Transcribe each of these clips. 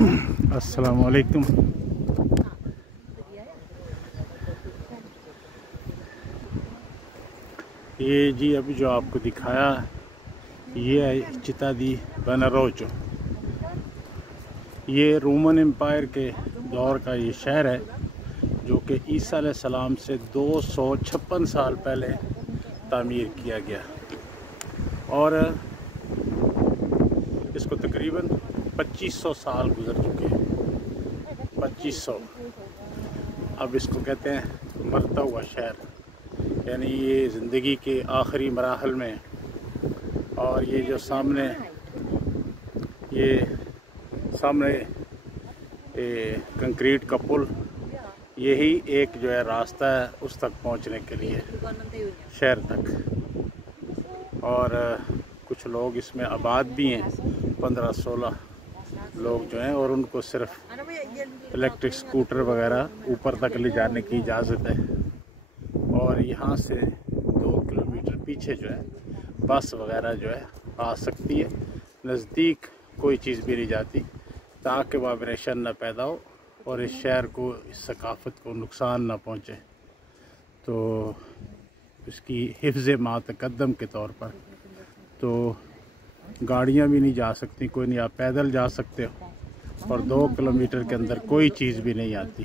अस्सलाम वालेकुम। ये जी अभी जो आपको दिखाया ये है चिता दी बनारोचो। ये रोमन एम्पायर के दौर का ये शहर है जो कि ईसा अलैहिस्सलाम से 256 साल पहले तामीर किया गया और इसको तकरीबन 2500 साल गुजर चुके हैं। 2500। अब इसको कहते हैं मरता हुआ शहर, यानी ये ज़िंदगी के आखिरी मराहल में। और ये जो सामने कंक्रीट का पुल, यही एक जो है रास्ता है उस तक पहुंचने के लिए, शहर तक। और कुछ लोग इसमें आबाद भी हैं, 15-16 लोग जो हैं, और उनको सिर्फ इलेक्ट्रिक स्कूटर वगैरह ऊपर तक ले जाने की इजाज़त है। और यहाँ से 2 किलोमीटर पीछे जो है बस वगैरह जो है आ सकती है। नज़दीक कोई चीज़ भी नहीं जाती ताकि वाइब्रेशन ना पैदा हो और इस शहर को, इस सकाफ़त को नुकसान ना पहुँचे। तो इसकी हिफ्ज़ मातक़द्दम के तौर पर तो गाड़ियाँ भी नहीं जा सकती, कोई नहीं, आप पैदल जा सकते हो। और 2 किलोमीटर के अंदर कोई चीज़ भी नहीं आती।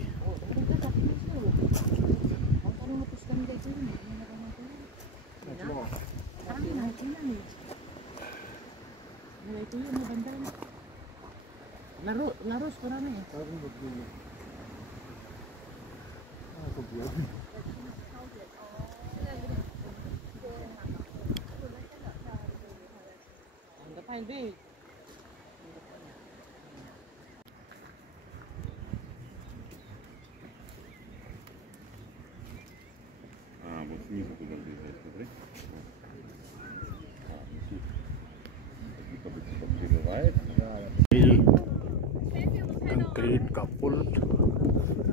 कंक्रीट का पुल,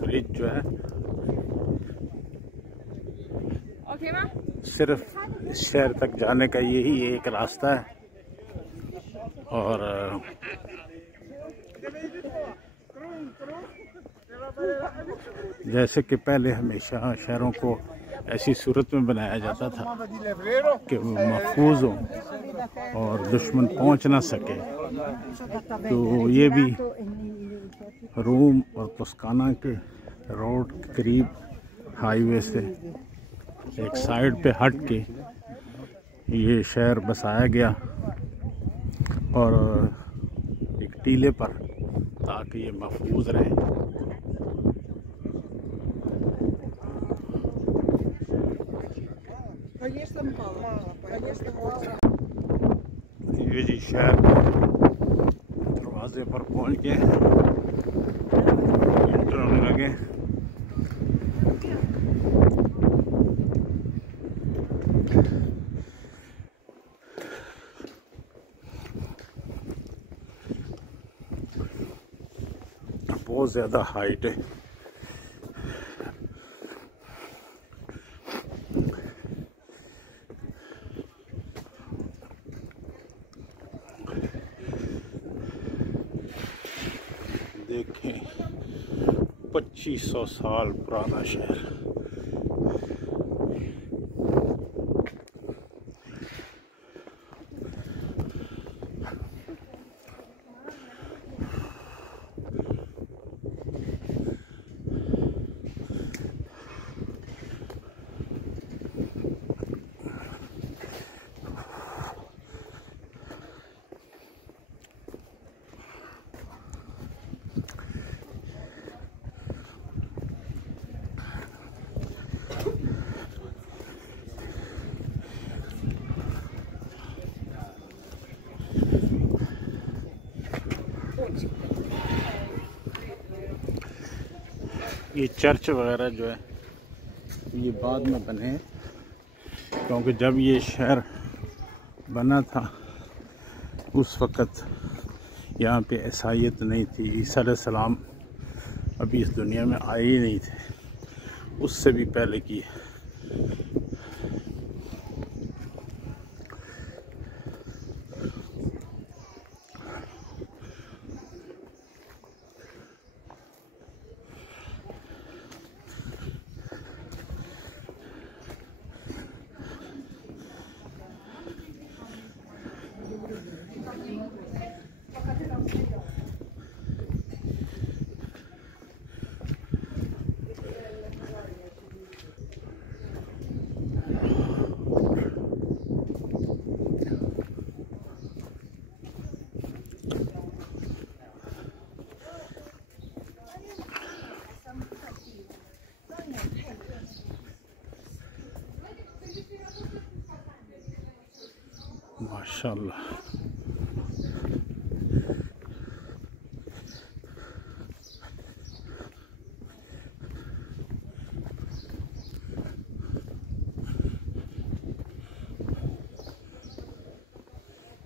ब्रिज जो है, सिर्फ इस शहर तक जाने का यही एक रास्ता है। और जैसे कि पहले हमेशा शहरों को ऐसी सूरत में बनाया जाता था कि वो महफूज हो और दुश्मन पहुंच ना सके, तो ये भी रोम और तस्काना के रोड के करीब हाईवे से एक साइड पे हट के ये शहर बसाया गया, और एक टीले पर, ताकि ये महफूज रहे। ये जी शहर दरवाजे पर पहुंच के एंटर होने लगे। बहुत ज़्यादा हाइट है। देखें 2500 साल पुराना शहर। ये चर्च वगैरह जो है ये बाद में बने हैं, क्योंकि जब ये शहर बना था उस वक़्त यहाँ पे ईसाईयत नहीं थी। ईसा अलैहिस्सलाम अभी इस दुनिया में आए ही नहीं थे, उससे भी पहले की। माशाअल्लाह।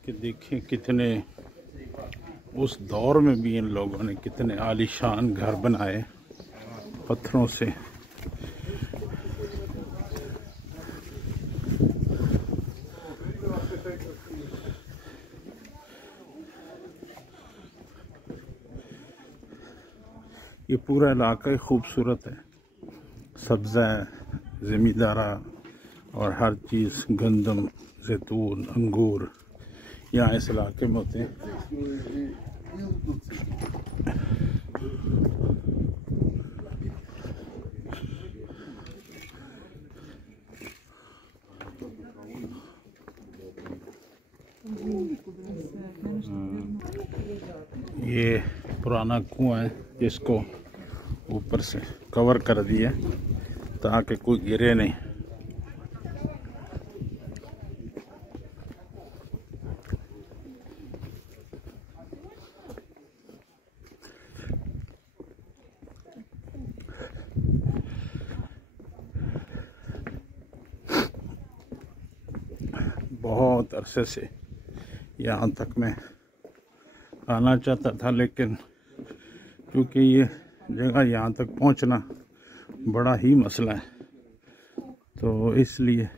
कि देखिए कितने उस दौर में भी इन लोगों ने कितने आलीशान घर बनाए पत्थरों से। ये पूरा इलाका ही खूबसूरत है, सब्ज़ा है, ज़मींदारा और हर चीज़, गंदम, जैतून, अंगूर यहाँ इस इलाके में होते हैं। ये पुराना कुआं है जिसको ऊपर से कवर कर दिया ताकि कोई गिरे नहीं। बहुत अरसे से यहाँ तक मैं आना चाहता था, लेकिन क्योंकि ये जगह यहाँ तक पहुँचना बड़ा ही मसला है, तो इसलिए